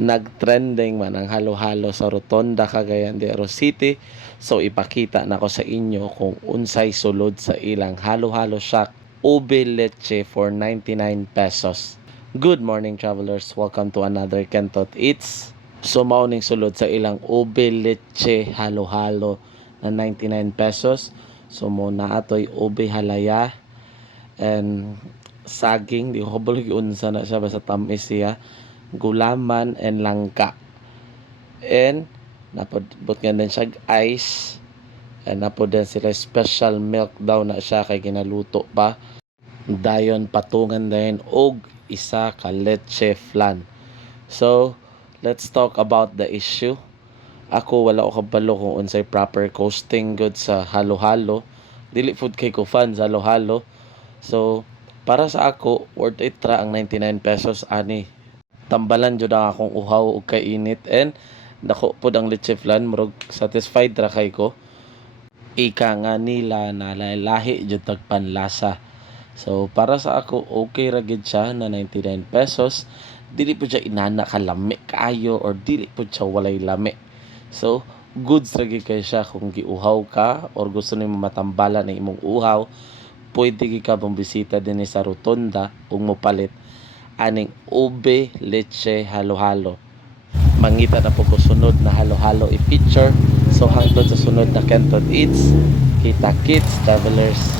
nagtrending man ang halo-halo sa Rotonda, Cagayan de Oro City. So ipakita na ko sa inyo kung unsay sulod sa ilang halo-halo shack ube leche for 99 pesos. Good morning travelers, welcome to another Kentot Eats. So mauning sulod sa ilang ube leche halo-halo na 99 pesos. So muna atoy ube halaya and saging, di ko balig unsa na siya basta tamis siya, gulaman and langka. And napabot nga din siya ice. And napo din sila special milk daw na siya kay ginaluto pa. Dayon patungan din og isa ka leche flan. So, let's talk about the issue. Ako wala ko kabalo kung unsay proper costing good sa halo-halo. Dili food kay ko fan sa halo-halo. So, para sa ako, worth it ra ang 99 pesos ani. Tambalan jud ang akong uhaw ug kainit and dako pud ang leche flan, murag satisfied ra kay ko. Ika nga nila na lahi jud tagpanlasa. So para sa ako okay ra gid siya na 99 pesos. Dili pud siya inana ka lami kaayo or dili pud siya walay lami. So goods ra gid kay siya kung giuhaw ka or gusto nimo matambalan ng imong uhaw. Pwede gid ka bumisita dinhi sa Rotonda ug mopalit aning ube leche halo-halo. Mangita na po ko sunod na halo-halo i-feature. So hangtod sa sunod na Kentot Eats, kita kits travelers.